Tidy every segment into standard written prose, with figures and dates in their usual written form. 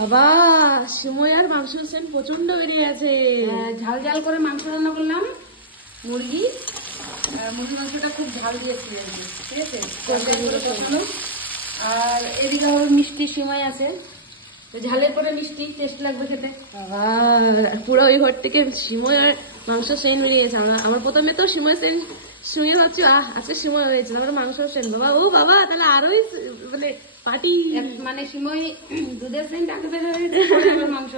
বাবা সিমই আর মাংস সেন প্রচন্ড বেরিয়ে আছে। ঝাল ঝাল করে মাংস রান্না করলাম, মুরগি মাংসটা খুব ঝাল দিয়েছি, ঠিক আছে। আর এদিকে আবার মিষ্টি সিমাই আছে, ঝালের পরে মিষ্টি টেস্ট লাগবে খেতে। বাবা পুরো ওই ঘর থেকে সিমই আর মাংস সেন বেরিয়ে গেছে। আমার প্রথমে তো সিমই সেন শুয়ে ভাবছি আজকে সিমই হয়েছে, তারপরে মাংস সেন। বাবা ও বাবা তাহলে আরোই মানে পার্টি, মানে সিমই দুধের সেন টাকা মাংস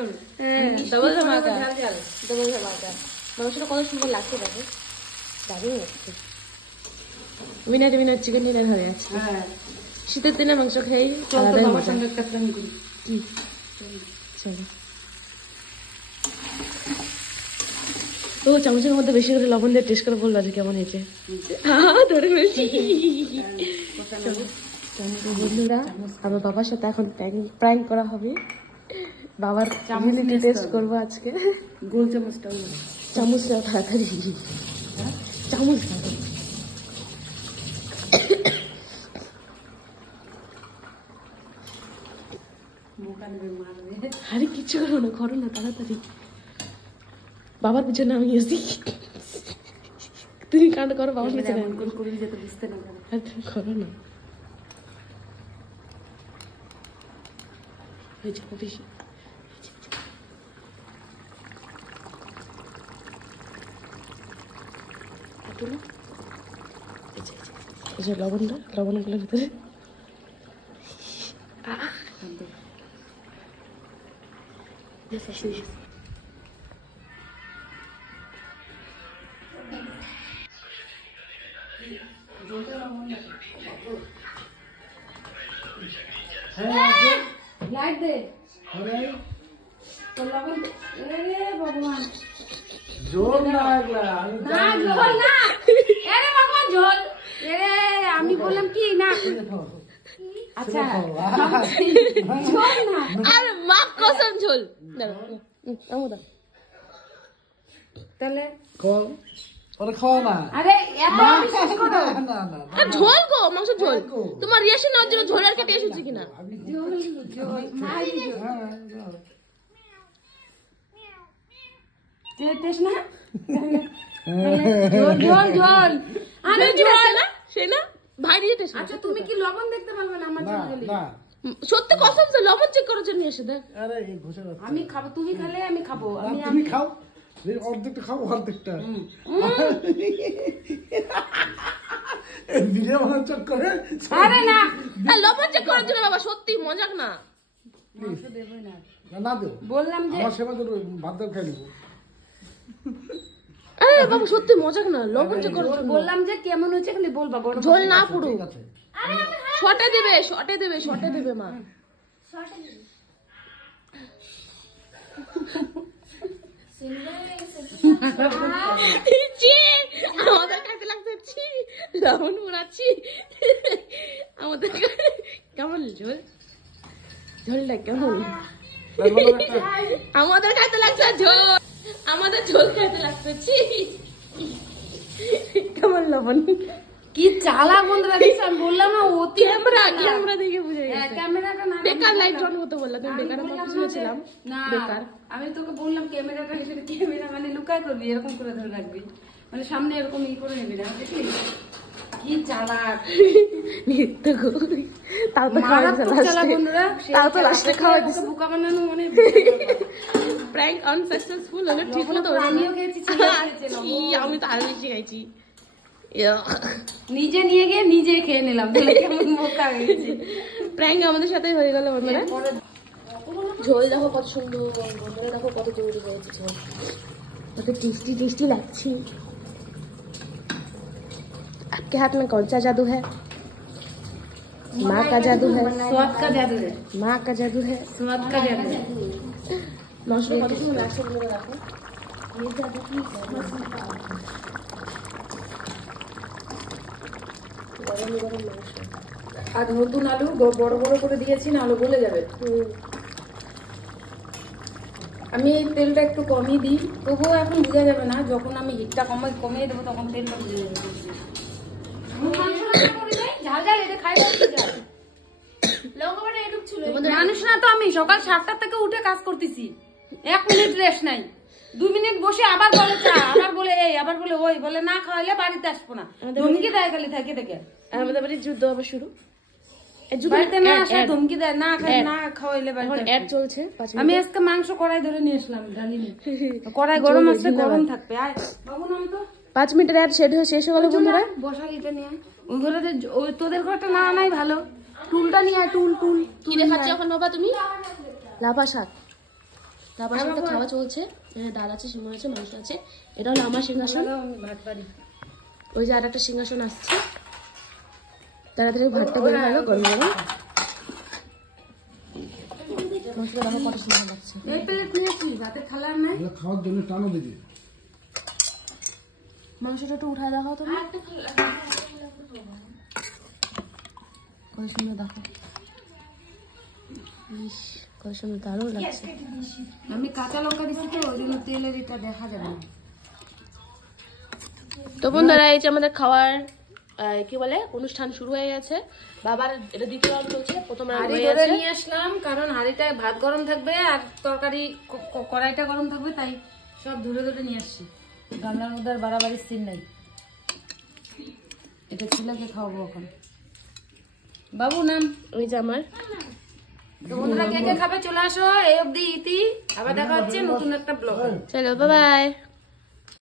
ডবল ধামাকা। মাংসটা কত সুন্দর লাগছে, দেখো দারুণ লাগছে। উইনার উইনার চিকেন ডিনার হয়ে যাচ্ছে। শীতের দিনে মাংস খাই বাবার সঙ্গে একটা প্ল্যান করি। কি চলো, ও চামচের মধ্যে বেশি করে লবণ দিয়ে টেস্ট করে বললো যে কেমন হয়েছে। ধরে ফেলছি। বন্ধুরা আমার বাবার সাথে এখন প্র্যাঙ্ক করা হবে। বাবার ইমিউনিটি টেস্ট করবো আজকে। গোল চামচটা চামচ দাও তাড়াতাড়ি, চামচ দাও। আরে কিচ্ছু করো না তাড়াতাড়ি। বাবার পিছনে আমি এসি, তুমি কান্ড করো বাবার পিছনে করবি যাতে বুঝতে না পারে। আর তুমি করো না, হয়েছে বেশি। লবণগুলোর ভিতরে লাইট দে তো লবণ। ভগবান ঝোল না, না ঝোল না, আরে ভগবান ঝোল। আমি বললাম কি না, আচ্ছা ঝোল না, আরে মাপ কসম ঝোল। তাহলে খাওয়া না। আরে এত বিশ্বাস করো ঝোল গো, মাংস ঝোল। তোমার রিয়াকশন নেওয়ার জন্য ঝোলের কেটে এসেছি কিনা। ঝোল ঝোল টেস্ট না, ঝোল ঝোল ঝোল। আরে সে না ভাই দিয়ে টেস্ট। আচ্ছা তুমি কি লবণ দেখতে পারবে না আমার ঝোল গেলে? সত্যি কসম সে লবণ চেক করার জন্য এসে দেখ। আরে এই ঘষে আমি খাবো, তুমি খেলে আমি খাবো। তুমি খাও, অর্ধেকটা খাও, অর্ধেকটা ভিডিও বানানোর চক্করে। আরে না লবণ চেক করার জন্য বাবা, সত্যি মজাক না। মাংস দেবই না, না দেব, বললাম যে আমার সেবা দেবো, ভাত দেব খাই নেবো। আরে বাবা সত্যি মজাক না, লবণ চেক করার জন্য বললাম যে কেমন হয়েছে খালি বলবা, গরম ঝোল না পুরো। ঠিক আছে, শটে দেবে মা। আমাদের খাইতে লাগছে, লবণ পুরাচ্ছি আমাদের। কেমন ঝোলটা কেমন? আমাদের খাইতে লাগছে ঝোল, আমাদের ঝোল খাইতে লাগছে। কেমন লবণ? কি চালাক বন্ধুরা, দেখছ আমি বললাম না অতি ক্যামেরা দেখে বুঝে গেছে। ক্যামেরাটা না, বেকার লাইট অন করতে বললাম, তুমি বেকার পিছনে ছিলাম না বেকার। আমি তোকে বললাম ক্যামেরাটা, সেটা ক্যামেরা মানে লুকাই করবি, এরকম করে ধরে রাখবি, মানে সামনে এরকম ই করে নিবি না, দেখলি কি চালাক। তাও তো খাওয়া বন্ধুরা, তাও তো লাস্টে খাওয়া দিচ্ছে। বোকা বানানো মানে প্র্যাঙ্ক আনসাকসেসফুল হলো, ঠিক মতো। আমিও খেয়েছি, আমি তো আরো বেশি খাইছি। নিজে নিয়ে গিয়ে নিজে খেয়ে নিলাম, কেমন বোকা হয়েছে। প্র্যাঙ্ক আমাদের সাথে হয়ে গেল বন্ধুরা। ঝোল দেখো কত সুন্দর, বন্ধুরা দেখো কত তৈরি হয়েছে ঝোল, কত টেস্টি টেস্টি লাগছে। आपके हाथ में कौन सा जादू है? माँ का जादू है, स्वाद का जादू है, माँ का जादू है, स्वाद का जादू है। মাংস কত সুন্দর লাগছে বলে দেখো। গরম গরম মাংস আর নতুন আলু বড় বড় করে দিয়েছি না, আলু গলে যাবে। আমি এই তেলটা একটু কমই দিই, তবুও এখন বোঝা যাবে না, যখন আমি হিটটা কমিয়ে দেবো তখন তেলটা বুঝে যাবে। ঝাল ঝাল এটা খাই, লঙ্কা বাটা এটুক ছিল। মানুষ না তো আমি সকাল 7টা থেকে উঠে কাজ করতেছি, 1 মিনিট রেস্ট নাই, 2 মিনিট বসে আবার বলে চা, আবার বলে এই, আবার বলে ওই, বলে না খাওয়াইলে বাড়িতে আসবো না, ধমকি দেয় খালি থাকে থেকে। আর আমাদের বাড়ির যুদ্ধ আবার শুরু, বাড়িতে না আসা ধমকি দেয়, না খাওয়াইলে বাড়িতে। অ্যাড চলছে। আমি আজকে মাংস কড়াই ধরে নিয়ে আসলাম, জানি না কড়াই গরম আছে, গরম থাকবে। আয় বাবু নাম তো 5 মিনিটের অ্যাড শেষ হয়ে গেল বন্ধুরা। বসার এটা নিয়ে ওই ঘরে, ওই তোদের ঘরটা না নাই ভালো, টুলটা নিয়ে আয়, টুল কি দেখাচ্ছ এখন বাবা তুমি? লাফা শাক। লাফা শাকটা খাওয়া চলছে। ডাল আছে, সিংহ আছে, মাংস আছে। এটা হলো আমার সিংহাসন। ভাত বাড়ি। ওই যে আর একটা সিংহাসন আসছে, তাড়াতাড়ি ভাতটা বের হলো গরম গরম। মশলা দেখো কত সুন্দর লাগছে। এই প্লেট নিয়েছি, ভাতের থালা নাই, এগুলো খাওয়ার জন্য টানো দিদি। মাংসটা একটু উঠায় দেখাও তুমি, কত সুন্দর দেখো। ইস, কত সুন্দর, দারুণ লাগছে। আমি কাঁচা লঙ্কা দিচ্ছি তো ওই জন্য তেলের এটা দেখা যাবে না। তো বন্ধুরা এই যে আমাদের খাওয়ার কি বলে অনুষ্ঠান শুরু হয়ে গেছে। বাবার এটা দ্বিতীয় রাউন্ড চলছে, প্রথম রাউন্ড হয়ে গেছে। নিয়ে আসলাম কারণ হাঁড়িটায় ভাত গরম থাকবে আর তরকারি কড়াইটা গরম থাকবে, তাই সব ধরে ধরে নিয়ে আসছি। গামলার মধ্যে আর বাড়াবাড়ির সিন নাই। এটা ছেলেকে খাওয়াবো এখন। বাবু নাম ওই যে আমার। তো বন্ধুরা কে কে খাবে চলে আসো। এই অবধি ইতি, আবার দেখা হচ্ছে নতুন একটা ব্লগ। চলো বাই বাই।